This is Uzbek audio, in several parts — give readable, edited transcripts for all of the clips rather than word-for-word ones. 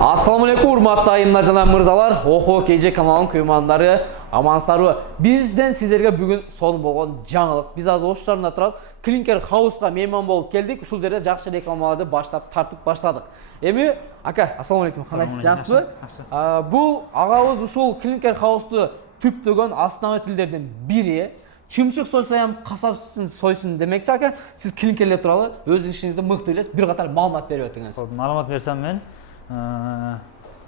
Assalamualaikum hurmatly ayımlar жана мырзалар. Охо KJ каналынын көрөрмандары, амансыздарбы? Бизден сиздерге бүгүн сонун болгон жаңылык. Биз азыр Ош шаарында турабыз. Клинкер Хаусга мейман болуп келдик. Ушул жерде жакшы рекламаларды тартып баштадык. Эми, ака, ассаламу алейкум. Кандайсыз, жакшысызбы? Бул агабыз ушул Клинкер Хаусту түптөгөн основательдердин бири. Чымчык сойса ham касапсын сойсын демекчи, ака. Сиз клинкерлер тууралуу өз ишиңизди мыкты билесиз. Бир катар маалымат берип өтүңүз. Маалымат берсем мен,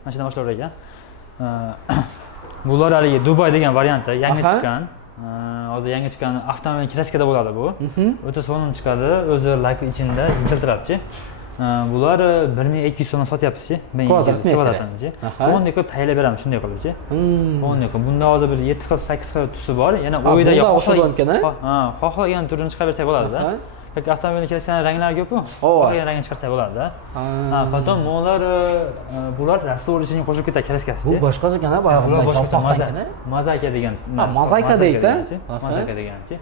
машина баштап берейин. Булар алиги Дубай деген вариантта yangi чыккан. Hozir yangi chiqqan avtomobil kraskada bo'ladi bu. O'ta sonun chiqadi, o'zi lak ichida yiltirabchi. Bular 1200 so'mdan sotyapmiz-chi. Men kvadratni. O'nda ko'p tayyorlab beramiz shunday qilibchi. O'nda ko'p. Bunda hozir bir 7 xil, 8 xil tusi bor. Yana o'yida xohlagan turini chiqarib bersak bo'ladi-da. Как avtomobilni kelayotgan ranglar ko'p-ku. Xohlagan rangni chiqarsa bo'ladi-da. Потом bular rastorishini qo'shib ketadi kraskasiga. Bu boshqacha ekan-a, boyag'i Mazaka degan. Mazaka deydi-da. Mazaka deganchi.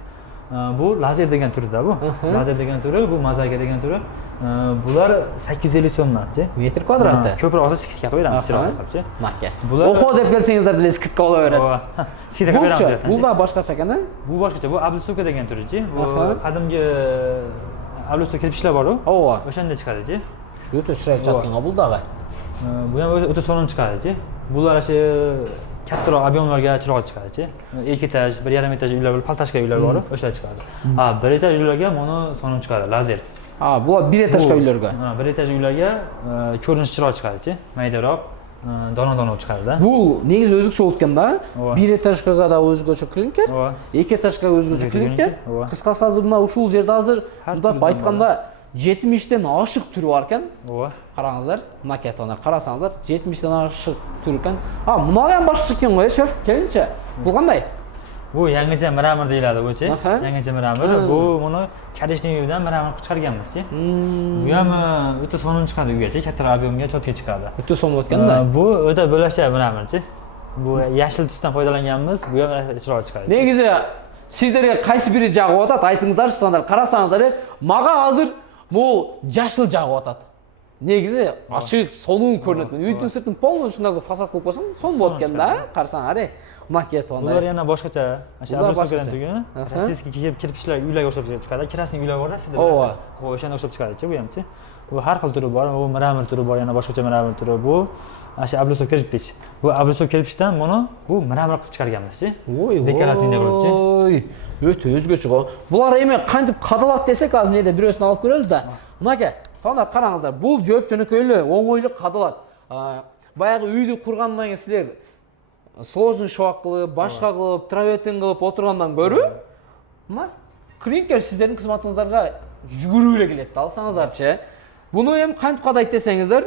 Bu lazer degan turda bu. Lazer degan turi, bu mazaka degan turi. Bular 850 so'mdanchi. Metr kvadratda. Ko'proq olsa skidka qo'yamiz, chiroqchi. Maka. Oxo deb kelsangizlar bilan skidka olaveradi. Skidka qo'yamiz. Bu da boshqacha ekan-a? Bu boshqacha. Bu ablusuka degan turichi. Bu qadimgi ablusuka kirpishlar bor-ku. O'shanda chiqadi-chi. Shu yerda chiroyli chaqanga bu dag'i. Bu ham o'ta sonun chiqadi-chi. Bular shu kattaroq объемlarga chiroq chiqadi-chi. 2 etaj, 1,5 etaj uylar, paltashka uylar bor, o'shalar chiqadi. 1 etaj uylarga mana sonun chiqadi, lazer. Bu 1 etajga uylarga. 1 etaj uylarga ko'rinish chiroq chiqadi-chi. Maydaroq, dona-dona bo'lib chiqadi-da. Bu negiz o'zgacha o'tganda, 1 etajga da o'zgacha klinker, 2 etajga o'zgacha klinker. Qisqasi hozir buna ушул жерде hozir bunday aytganda 70 dan oshiq turi bor ekan. Qarangizlar, maketlar qarasangizlar 70 dan oshiq tur ekan. Bundan ham boshqa ekan qo'y, shef. Kelingchi. Bu qanday? Bu yangicha mramor deyiladi bu-chi. Yangicha mramor. Bu buni Kadishniyevidan mramor qilib chiqarganmiz-chi. Bu ham o'ta sonun chiqadi uygacha, katta объемga cho'tka chiqadi. O'ta sonun o'tganda. Bu o'ta bo'lashcha mramorchi. Bu yashil tusdan foydalanganmiz, bu ham chiroyli chiqadi. Negizi sizlarga qaysi biri jag'ib o'tadi? Aytingizlar, standart qarasangizlar, maga hozir bu yashil jag'ib o'tadi. Negizi ochiq, sonun ko'rinadi. Uyning sirtini polni shunday fasad qilib qo'ysam, son bo'lganda, qarasanglar, maketonlar. Bular yana boshqacha. O'sha ablusukadan tugun. Rossiyskiy kirpishlar uylarga o'xshab chiqadi. Krasniy uylar bor sizda. O'shani o'xshab chiqadi-chi, bu hamchi. Bu har xil turi bor, bu mramor turi bor, yana boshqacha mramor turi. Bu o'sha ablusuk kirpish. Bu ablusuk kirpishdan buni bu mramor qilib chiqarganmiz-chi. Dekorativniy bo'libchi. O'ta o'zgacha. Bular emi qanday qadaladi desek, hozir neda biro'sini olib ko'raylik-da. Bunaka, qanday qarangizlar, bu jo'p-jo'nakayli, o'ng'oyli qadaladi. Bayag'i uyni qurgandan keyin sizlar sложный shoq qilib, boshqa qilib, travertin qilib o'tirgandan ko'ra, mana Klinker sizlarning xizmatingizlarga yugurib keladi. Alsangizlarchi. Buni ham qanday qadaydi desangizlar,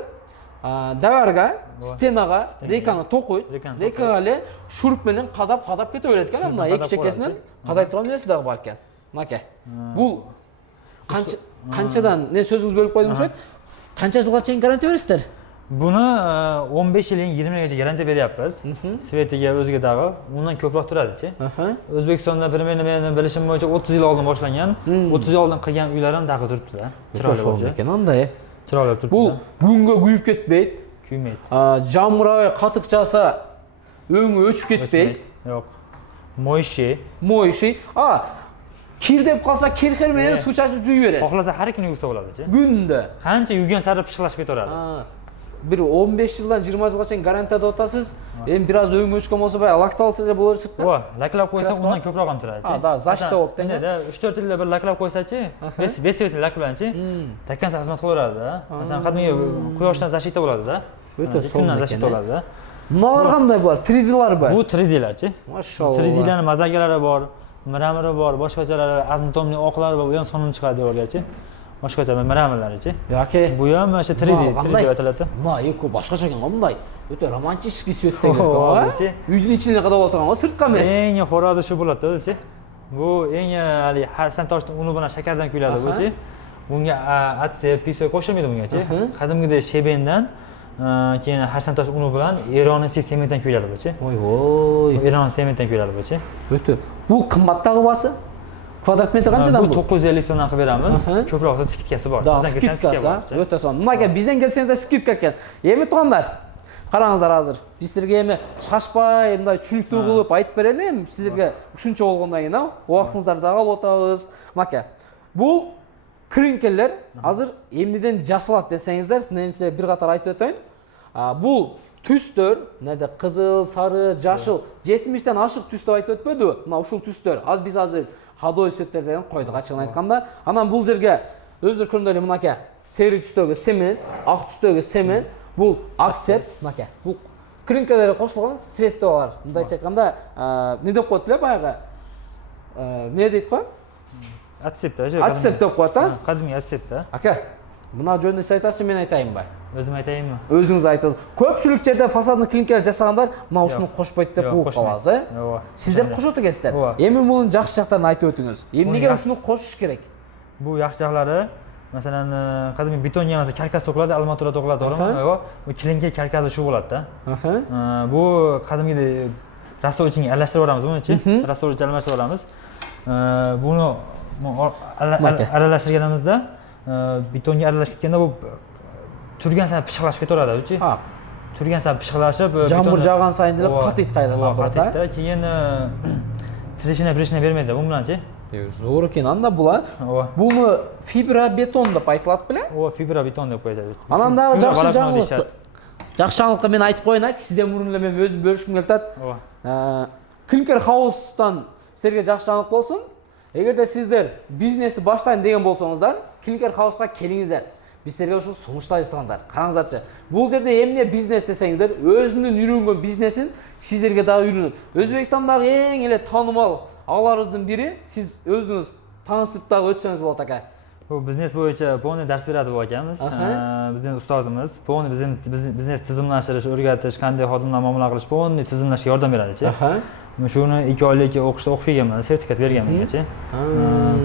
davarga, stenaga rekani to'qiydi. Rekali shurp bilan qadab ketaveradi ekan, mana ikki chekkasidan qaday turgan narsalar bor ekan. Maka. Bu qanchadan ne so'zingiz bo'lib qo'ydim o'sha? Qancha yilga chayin garantiya berasizlar? Buni 15 yilning 20 yilgacha garantiya beryapmiz. Svetiga o'ziga dag'i, undan ko'proq turadi-chi. O'zbekistonda men bilishim bo'yicha 30 yil oldin boshlangan, 30 yil oldin qilgan uylar ham dag'i turibdi-da. Chiroyli bo'ldi ekan, unday. Chiroyli turibdi. Bu bunga kuyib ketmaydi. Kuymaydi. Jamg'irib qatiqchasa o'ngi o'chib ketmaydi. Yo'q. Moyshi. Kir deb qolsa, kir bilan suv chaqib yuvib berasiz. Xohlasa har kuni yuvsa bo'ladi-chi. Kunda. Qancha yuvgan sari pishiqlashib ketaveradi. Bir 15 yildan 20 yilgacha garantiyada o'tasiz. Endi biroz o'ng o'chgan bo'lsa, laktalsa bo'lar sirtda. Laklab qo'ysa undan ko'proq ham turadi-chi. Zashta o'tdi. 3-4 yilda bir laklab qo'ysa-chi, besvetli lak bilan-chi, takkansa xizmat qilaveradi-da. Masalan, qadimgi quyoshdan zashita bo'ladi-da. O'ta kundan zashita bo'ladi-da. Nimalar qanday bor? 3D'lar bor. Bu 3D'larchi. Mashalloh. 3D'larning mazakalari bor, mramori bor, boshqachalari, azmutomli oqlari bor, bu ham sonun chiqadi o'rgachi. Boshqacha mramorlarichi. Yoki bu ham o'sha 3D deb ataladi. Yo'q, boshqacha ekan, bunday. O'ta romantik svetda ekan. Uyning ichida qadab o'tirgan, sirtqa emas. Eng xo'rozi shu bo'ladi o'zi-chi. Bu eng hali harsan toshning uni bilan shakardan kuyiladi bu-chi. Bunga atsiya, piso qo'shilmaydi bunga-chi. Qadimgidek shebendan, keyin harsan tosh uni bilan Eronsiy sementdan kuyiladi bu-chi. Voy. Eron sementdan kuyiladi bu-chi. O'ta. Bu qimmatdagi bo'lsa? Kvadrat metr qanchadan bu? 950 so'mdan qilib beramiz. Aha. Ko'proq olsa skidkasi bor. Да, Sizdan kelsa skidkasi o'ta son. Nimaga bizdan kelsangizlar skidka ekan. Эми тугандар, qarangizlar hozir. Biz sizlarga эми shashpay, bunday tushunlikli qilib aytib beraylik. Sizlarga shuncha bo'lgandan keyin, vaqtingizni olib o'tamiz. Maka. Bu klinkerlar hozir emnidan jasolat desangizlar, men sizga bir qator aytib o'tayin. Bu tüstör, nede qizil, sarı, jashil, 70 dan oshiq tus deb aytib o'tmadi. Mana ушул tüstör. Az biz hozir hadoy сөттерден qo'ydik, açıqını aytganda. Anan bu yerga o'zlari ko'rgandek bunaka seri tusdagi sement, oq tusdagi sement, bu aksep, bunaka. Bu klinkerlarga qo'shilgan sredstvolar. Bunday aytganda, ne deb qo'ydilar boyaga? Ne deydi-ku? Atsep deb qo'yadi. Qadimiy atsepda. Aka, buna jo'nda siz aytasiz, men aytayinmi? O'zim aytayinmi? O'zingiz aytasiz. Ko'pchilik yerda fasadni klinker jasaganlar, mana shuni qo'shmaydi deb u qolasiz. Sizlar qo'shib o'tgansizlar. Endi buning yaxshi jaqlarini aytib o'tingiz. Endi nega shuni qo'shish kerak? Bu yaxshi jaqlari, masalan, qadimiy betonga masalan karkas to'qiladi, almatura to'qiladi, to'g'rimi? Bu klinker karkasi shu bo'ladi-da. Bu qadimgidek rassovchiga aralashtirib yuboramiz buni-chi. Rassovchiga almashtirib yuboramiz. Buni aralashtirganimizda betonga aralashib ketganda bu turgan sari pishiqlashib ketaveradi-chi. Ha. Turgan sari pishiqlashib, jamg'ir jag'an sayin qattiq qayrilib boradi. Keyin trishina bermaydi bu bilan-chi. Zo'r ekan anda bular. Buni fibra beton deb aytiladi bilan. Fibra beton deb qo'yadi. Ananda yaxshi жаңылыкты мен айтып қойайын, сізден мұрынлы мен өзім бөлішкім келтады. Кlinker House'тан сіздерге жақсы жаңалық болсын. Егерде сіздер бизнесті баштайын деген болсаңыздар, Klinker House'ға келіңіздер. Біз сіздерге ұшыл соңыштайыз тұғандар. Қараңыздаршы. Бұл жерде емне бизнес десеңіздер, өзінің үйренген бизнесін сіздерге дағы үйреніп. Өзбекстандағы ең еле танымал ағаларыңыздың бірі, сіз өзіңіз танысып дағы өтсеңіз болады ака. Bu biznes bo'yicha полный dars beradi bu akamiz. Bizning ustozimiz полный biznes tizimlashtirish, o'rgatish, qanday xodimlar muomala qilish, полный tizimlashga yordam beradi-chi. Shuni 2 oylik o'qishda o'qib kelganman, sertifikat bergan menga-chi.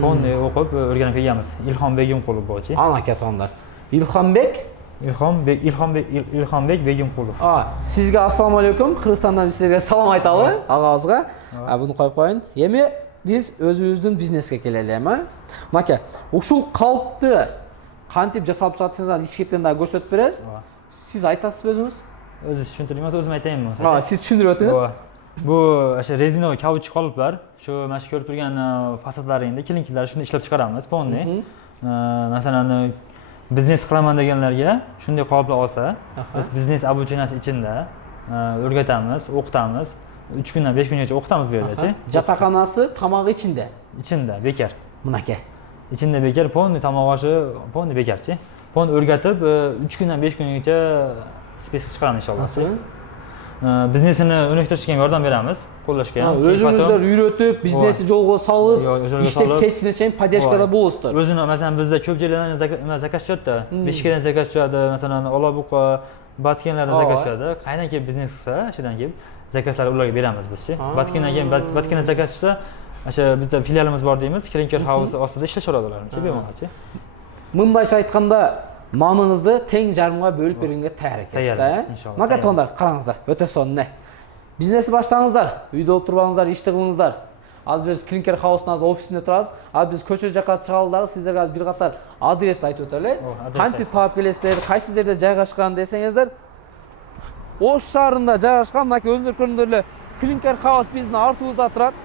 Полный o'qib o'rganib kelganmiz. Ilhom Begimqulov bo'chi. Ana katonlar. Ilhombek Begimqulov. Sizga assalomu alaykum. Qirg'izistondan sizga salom aytamiz og'azga. Buni qo'yib qo'ying. Yemi biz o'zimizning biznesga kelaylik, ha? Maka, ушул қалыпты qantib жасалып жатсаңыздар hech ketganda ko'rsatib berasiz. Siz aytasizmi o'zingiz? O'zingiz tushuntiringmi, o'zim aytayinmi? Siz tushuntirib o'tingiz. Bu o'sha rezinoviy kauchuk qoliplar, shu mana shu ko'rib turgan fasadlaringda klinkerlar shuni ishlab chiqaramiz, полный. Masalan, biznes qilaman deganlarga shunday qoliplar olsa, biz biznes обученияsi ichida o'rgatamiz, o'qitamiz. 3 kundan 5 kungacha o'qitamiz bu yerda-chi. Jataxonasi tamog'i ichida. Ichida, bekar. Bunaka. Ichida bekar, полный tomoq oshi, полный bekarchi. Полный o'rgatib 3 kundan 5 kungacha spesifik chiqaramiz inshaalloh-chi. Biznesini unashtirishga ham yordam beramiz, qo'llashga ham. O'zingizlar uyretib, biznesni yo'lga solib, ishda kechgacha podдержкада bo'lasizlar. O'zini masalan bizda ko'p joylardan zakaz tushadi-da. Beshikdan zakaz tushadi, masalan, Olabuqa, Batkenlardan zakaz tushadi. Qaydan kelib biznes qilsa, shundan kelib zakazlarni ularga beramiz biz-chi. Batkendan keyin Batkendan zakaz tushsa, o'sha bizda filialimiz bor deymiz, Klinker House ostida ishlashaveradilar-chi, bemalolchi. Mundaycha aytganda, noningizni teng jarымға bölüp bergenge tayyor ekensizlar. Naqatonlar, qarangizlar, o'ta sonne. Biznesni boshlangizlar, uyda o'tiribsizlar, ish qilingizlar. Az biz Klinker House'ning ofisida turamiz. Az biz ko'cha yoqqa chiqaldiq, sizlarga bir qator adresni aytib o'taylik. Qanday topib kelasizlar, qaysi yerda joylashgan desangizlar, Osh shahrida joylashgan, mana o'zingizlar ko'ringizlar, Klinker House bizning ortimizda turadi.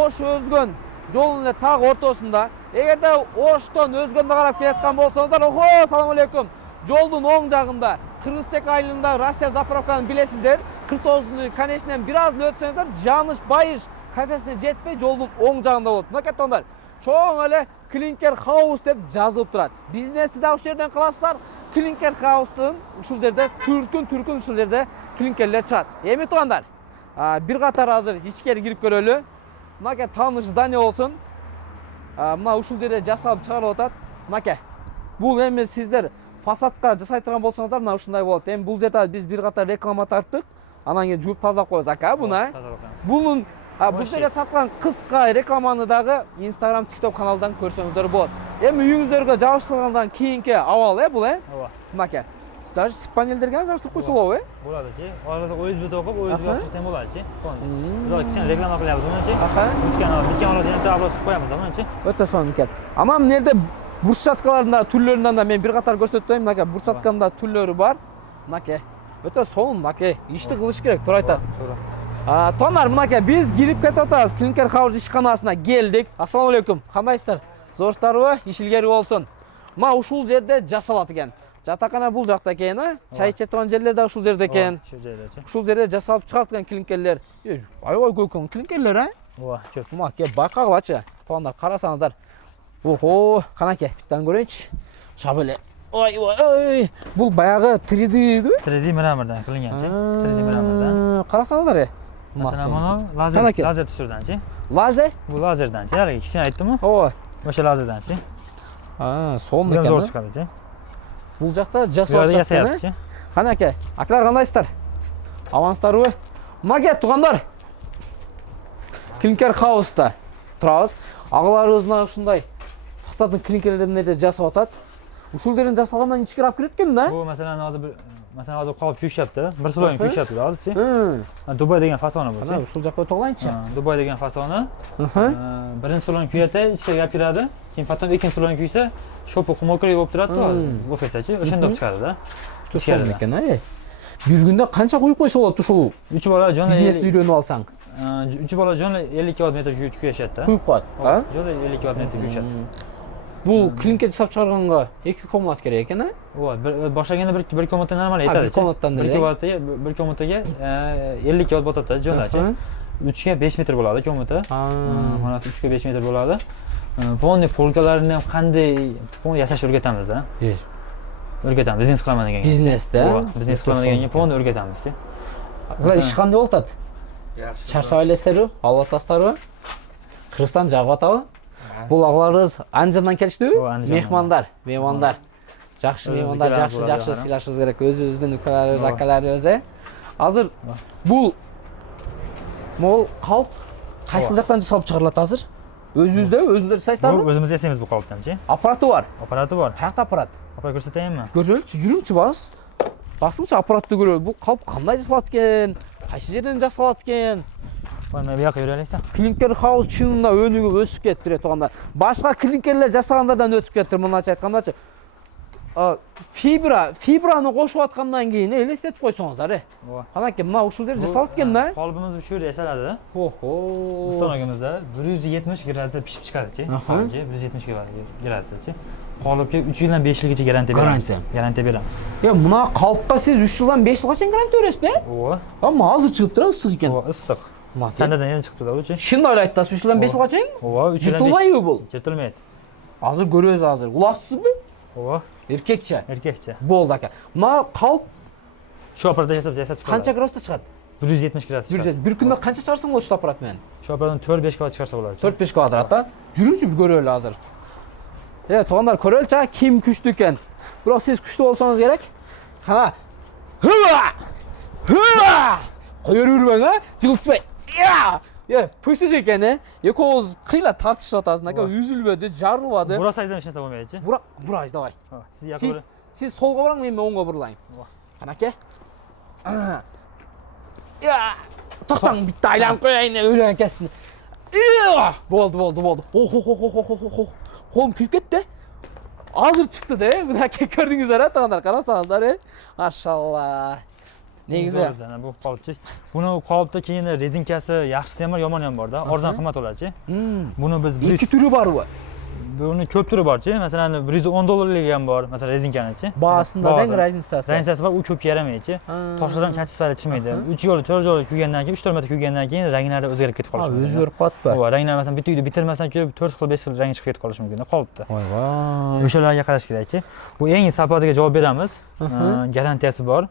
Osh o'zgan yo'lning taq o'rtasida. Eğerde Oshdan o'zganda qarab kelayotgan bo'lsangizlar, assalomu alaykum. Yo'lning o'ng jag'ida Qirg'izchak aylığında Rossiya zapravkani bilasizlar. 49-ni konechdan biraz o'tsangizlar, Janish Bayish kafesiga jetmay yo'lning o'ng jag'ida bo'ladi. Naqatonlar, cho'ng ele Klinker House deb yozilib turadi. Biznesida o'sha yerdan qilasizlar, Klinker House'dan ushul yerda turkun ushul yerda klinkerlar chiqadi. Endi to'g'anlar, bir qator hozir ichkari kirib ko'raylik. Maka tanish zdaniya olsun. Mana ушул жерде жасалып чыгарып атат. Маке. Бул эми сиздер фасадка жасай турган болсоңуздар, мына ушундай болот. Эми бул жерде биз бир катар реклама тарттык. Анан кийин жууп тазалап коебуз ака, буна. Бунун бул жерде тарткан кыска рекламаны дагы Instagram, TikTok каналдан көрсөңүздөр болот. Эми үйүңүздөргө жабыштыргандан кийинки абал бул, Ооба. Маке. Даже панельдерге ham жабыстырып qo'ysa bo'ladi. Bo'ladi-chi. Orada OSB o'qib, OSB Aha. yopishsa ham bo'ladi-chi. Biz kichkina reklama qilyapmiz buni-chi. Aha. Bitgan oladigan tablo sib qo'yamiz buni-chi. O'ta son ekan. Ammo bu yerda burchatkalardan, turlaridan da men bir qator ko'rsatib qo'yayim. Aka burchatkanda turlari bor. Aka o'ta son, aka ishni qilish kerak, to'g'ri aytasiz. To'g'ri. Tomar, aka biz girib ketyapmiz. Klinker House ishxonasiga keldik. Assalomu alaykum. Qandaysizlar? Zo'rsitarmi? Ish ilgari bo'lsin. Mana ушул жерде жасалат экен. Жатакана бул жакта экен, чай ичеткен жерлер да ушул жерде экен. Shu yerda-chi. Ушул жерде жасалып чыгартылган клинкерлер. Аябай көп экен клинкерлер, Ооба, ko'p. Мына ке байкагылачы. Тоондар карасаңыздар. Охо, канаке, биттен көрөйүнчү. Шабеле. Ой, бул баягы 3D-дүү? 3D мрамордан qilingan-chi. 3D mramordan. Карасаңыздар. Masalan, mana lazer tushirdan-chi. Lazer? Bu lazerdan-chi. Haligi kichkina aytdim-ku. Ооба. O'sha lazerdan-chi. Son Biraz ekan. zo'r chiqadi-chi. Бул жакта Bu yerda жасалат. yasayapti-chi. Канаке, аклар кандайсыздар? Авансыздарбы? Маге тугандар. Клинкер Хауста турабыз. Агаларыбызга ушундай фасадный клинкерлерди жасап атат. Ушул жерден жасалгандан ичкери алып кирет экен да? Bu masalan hozir qolib kuyishyapti. Bir slon kuyishyapti hozirchi. Hı. Dubai degan fasoni bu-chi. Ana ушул жакка өтө алайынчы. Dubai degan fasoni. Birinchi slon kuyadi, ichkariga olib kiradi. Keyin потом ikkinchi slon kuysa, sho'pi qumolkalik bo'lib turadi-ku, bo'lsa-chi, o'shanda olib chiqadi-da. Tushundim ekan, ay. Bir kunda qancha qo'yib qo'ysa bo'ladi ушул 3 bola jonli biznesni uyrenip alsang? 3 bola jonli 50 km kuyishadi-da. Qo'yib qo'yadi, ha? Jonli 50 km kuyishadi. Bu klinker жасап чыгарганга 2 комнат керек экен, а? Ооба, boshlaganda bir komnata normal yetadi. Bir komnatdan bir komnataga 50 kW botadi jonlachi. 3 ga 5 metr bo'ladi komnata. Xonasi 3 ga 5 metr bo'ladi. Polni polkalarini ham qanday polni yasash o'rgatamiz-da. O'rgatamiz, biznes qilaman degan. Biznesda. Biznes qilaman degan polni o'rgatamiz-chi. Bular ish qanday bo'ldi? Charchab элестирүү, алатастарбы? Кыргызстан жагып атабы? Бул агаларыбыз Анжандан келиштиби? Меймандар. Жакшы меймандар, жакшы сыйлашыбыз керек. Өзүбүздүн укаларыбыз, акаларыбыз, Азыр бул мол калп кайсы жактан жасалып чыгарылат азыр? Өзүңүздөр жасайсыздарбы? Өзүбүз жасайбыз бул калптан-чи. Аппараты бар. Аппараты бар. Каякта аппарат? Аппарат көрсөтөйүнбү? Көрөлүчү, жүрүңчү бас. Басыңчы аппаратты көрөлү. Бул калп кандай жасалат экен? Кайсы жерден жасалат экен? Мен бияка жүрөлүк-та. Клинкер Хаус чынында өнүгүп өсүп кетти туганда. Башка клинкерлер жасагандардан өтүп кетти, мындайча айткандачы. Фибраны кошуп аткандан кийин элестетип койсоңуздар, Канаке, мына ушул жер жасалат экен да? Калбымыз ушул жерде жасалады да. Охо. Станогубузда 170 градусда пишип чыгады-чи. 170 градусда-чи. Калыпка 3 жылдан 5 жылgacha гарантия беребиз. Мына калпка сиз 3 жылдан 5 жылга чейин гарантия бересизби? Ооба. Ама азыр чыгып тура ысык экен. Ооба, ысык. Тендадан эми чыктı да бу-чи. Чын эле айтасыз, 3 жылдан 5 жылга чейин? Ооба, 3 жылдан. Жыртылбайбы бул? Жыртылбайт. Азыр көрөбүз азыр. Улаксызбы? Ооба. Эркекче. Эркекче. Болду ака. Мына калп Şu аппаратта жасап чыгат. канча градуста чыгат? 170 градус. Bir күндө канча чыгарсаң болот ушул аппарат менен? Şu аппараттан 4-5 квадрат чыгарса болот. 4-5 квадрат да. Жүрүңчү bir көрөлү азыр. Туугандар көрөлүчү, ким күчтүү экен. Бирок сиз күчтүү болсоңуз керек. Кана. Кое бербең, Жылытпай. Пысык экен, экөөбүз кыйла тартышып атасың, ака үзүлбөдү, жарылбады. Бура сайдан эч нерсе болбойт-чи. Бурайыз, давай. Сиз солго бараң, мен оңго бурулайын. Канаке. Токтоң, битти айланып коеюн, өлөң экенсиң. Болду. Колум күйүп кетти. Азыр чыкты да, мынакей көрдүңүздөр, туугандар, карасаңыздар, машалла. Негизи bu qolipchi. Buni qolipda keyin rezinkasi yaxshisi ham bor, yomoni ham bor-da. Arzon qimmat bo'ladi-chi. Buni biz ikki turi bormi? Buni ko'p turi bor-chi. Masalan, $110 ham bor, masalan, rezinkanichi. Bahasında da razницасы. Razницасы bor, u ko'p yaramaydi-chi. Toshlar ham kancha sifati chiqmaydi. 3 yo'l, 4 yo'l kuygandan keyin, 3-4 marta kuygandan keyin ranglari o'zgarib ketib qolishi mumkin. O'zgarib qolibdi. Ova, ranglar masalan bitta uyda bitirmasdan ko'p 4 xil, 5 xil rang chiqib ketib qolishi mumkin, qolibdi. Voy. O'shalarga qarash kerak-chi. Bu eng sapatiga javob beramiz. Garantiyasi bor.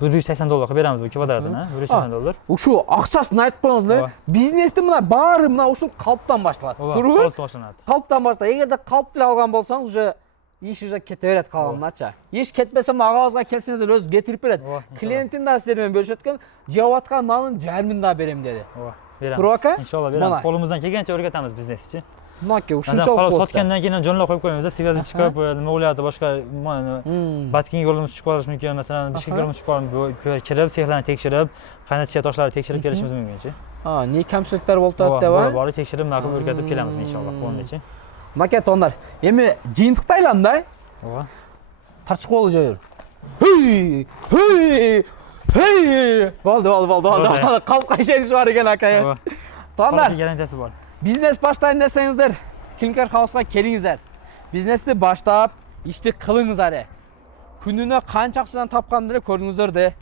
$180 qilib beramiz bu kvadratini, $180. Ушул акчасын айтып коюңуздар. Бизнести мына баары мына ушул калптан башталат. Туурабы? Калптан башталат. Калптан башталат. Эгерде калп эле алган болсоңуз, уже иш уже кете берет калганнача. Иш кетпесе агабызга келсеңиздер өзү кетирип берет. Клиентин да силер менен бөлүшөт экен, жеп аткан малын жарымын да берем деди. Ооба, беребиз. Туруп ака? Иншалла беребиз. Колумуздан келгенче өргөтөбүз бизнести. Naka, Masalan, shunchalik qolib bo'pti. sotgandan keyin jonlab qo'yib qo'yamiz. Svязь chiqib, nima bo'lyapti, boshqa batking yo'limiz chiqib qolishi mumkin. Masalan, bishkek yo'limiz chiqib qolib, kirib, sexlarni tekshirib, qaynatish toshlarni tekshirib kelishimiz mumkin-chi. Ha, ne kamchiliklar bo'lib deb va? Bor, tekshirib, ma'qul o'rgatib kelamiz inshaalloh, qo'lni-chi. Naka tonlar. Endi jintiq Taylandda To'g'ri. tarchiq bo'ldi joyir. Hey! Hey! Hey! Bo'ldi. Qalb qayshanish bor ekan aka. Tonlar. Garantiyasi bor. Biznes başlayın desengizler, Klinker House'a kelingizler. Biznesni başlap, ishni qilingizlar. Kunini qancha aqchadan topganini ko'ringizlar de.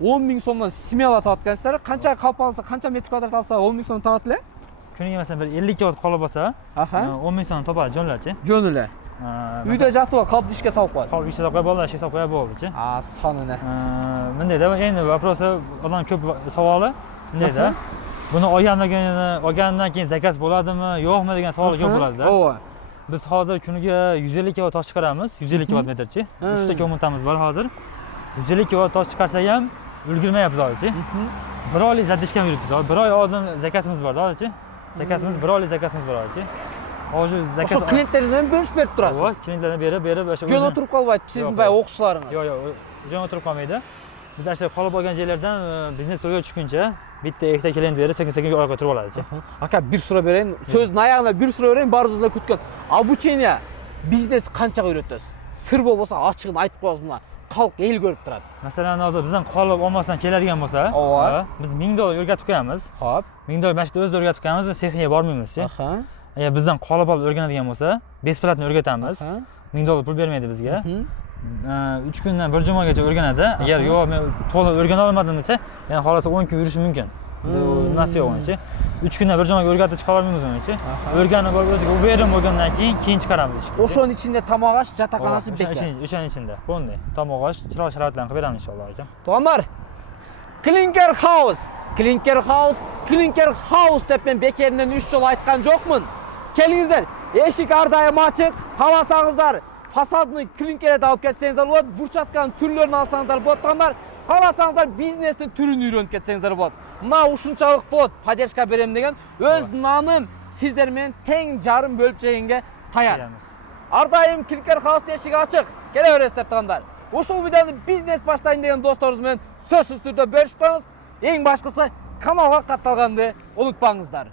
10 ming so'mdan smela topgansizlar, qancha qalp olsa, qancha metr kvadrat olsa 10 ming so'm topatlar. Kuniga masalan bir 50 kW qolib bo'lsa, 10 ming so'm topadi jonlarchi. Jo'nila. Uyda jatib qalb ishga solib qo'yadi. Qalb ishga solib qo'yib, bolalar ishga solib qo'yib bo'ldi-chi. Sonini. Bundayda endi vопросы odam ko'p savoli. Bundayda buni olgandan keyin zakaz bo'ladimi, yo'qmi degan savol ko'p bo'ladi-da. Biz hozir kuniga 150 kW tosh chiqaramiz, 150 kW metrchi. 3 ta kommentamiz bor hozir. 150 kW tosh chiqarsak ham ulgurmayapmiz hozirchi. Bir oylik zadishkam yuribmiz. Bir oy oldin zakasimiz bor hozirchi. Zakasimiz bir oylik zakasimiz bor hozirchi. Hozir zakas. O'sha klientlaringizdan bo'lib berib turasiz. Yo'q, klientlardan berib o'sha. Jo'n o'tirib qolmaydi, sizning bay o'qishlaringiz. Yo'q, jo'n o'tirib qolmaydi. Biz ashta qolib olgan joylardan biznes to'yga chiqquncha bitta ikkita klient berib sekin oyoqqa turib oladi-chi. Aka bir so'rab berayin. So'zni oyog'ida bir so'rab berayin, barizlar kutgan. Обучение biznes qanchaga o'rgatasiz? Sir bo'lsa ochiqni aytib qo'yasizlar. Xalq el ko'rib turadi. Masalan, hozir bizdan qolib olmasdan keladigan bo'lsa, biz $1000 o'rgatib qo'yamiz. Xo'p. $1000 mana shu o'zida o'rgatib qo'yamiz, sexiga bormaymiz-chi. Agar bizdan qolib o'rganadigan bo'lsa, besplatni o'rgatamiz. $1000 pul bermaydi bizga. 3 kundan bir jumogacha o'rganadi. Agar yo'q, men to'liq o'rgana olmadim desa, yana xolasa 10 kun yurishi mumkin. Nimasi yo'q uncha. 3 kundan bir jumoga o'rgatib chiqara olmaymiz uncha. O'rganib o'ziga o'rganib bo'lgandan keyin chiqaramiz ishni. O'shaning ichida tomog'ash, jataxonasi bekor. O'shaning ichida. Bunday tomog'ash, chiroq sharoitlarni qilib beramiz inshaalloh aka. Tomar. Klinker House deb men bekerdan 3 yil aytgan jo'qman. Kelingizlar. Eshik har doim ochiq. Xohlasangizlar fasadni klinkerga olib ketsangizlar bo'ladi, burchatgan turlarini olsangizlar bo'ladi. Tomar. Xohlasangizlar biznesning turini o'rganib ketsangizlar bo'ladi. Mana shunchalik bo'ladi. Podдержка berem degan o'z nonim sizlar men teng jarim bo'lib jeganga tayyor. Har doim Klinker House eshigi ochiq. Kelaverasizlar tomar. O'sha videoni biznes boshlayın degan do'stlaringiz bilan so'zsiz turda bo'lishib qo'ying. Eng boshqasi kanalga qatnashganni unutmangizlar.